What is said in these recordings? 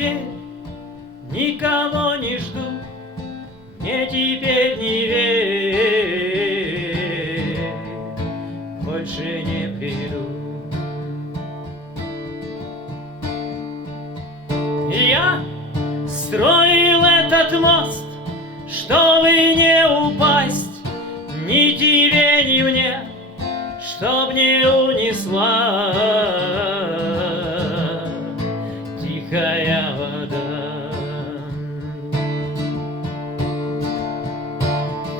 теперь никого не жду, мне теперь не верь, больше не приду. Я строил этот мост, чтобы не упасть ни тебе, ни мне, чтоб не унесла тихая вода.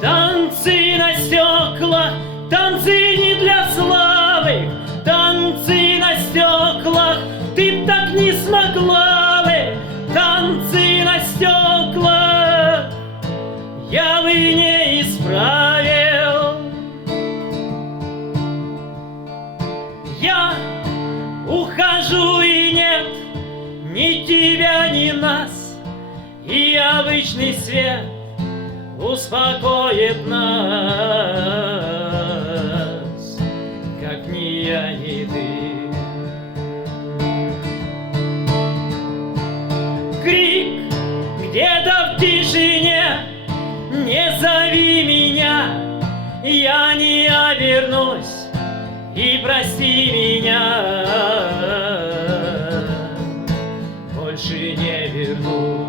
Танцы на стеклах, танцы не для славы, танцы на стеклах, ты б так не смогла бы. Танцы на стеклах я бы не исправил. Я ухожу, и нет ни тебя, ни нас, и обычный свет успокоит нас, как ни я, ни ты. Крик где-то в тишине, не зови меня, я не обернусь, и прости меня, больше не вернусь.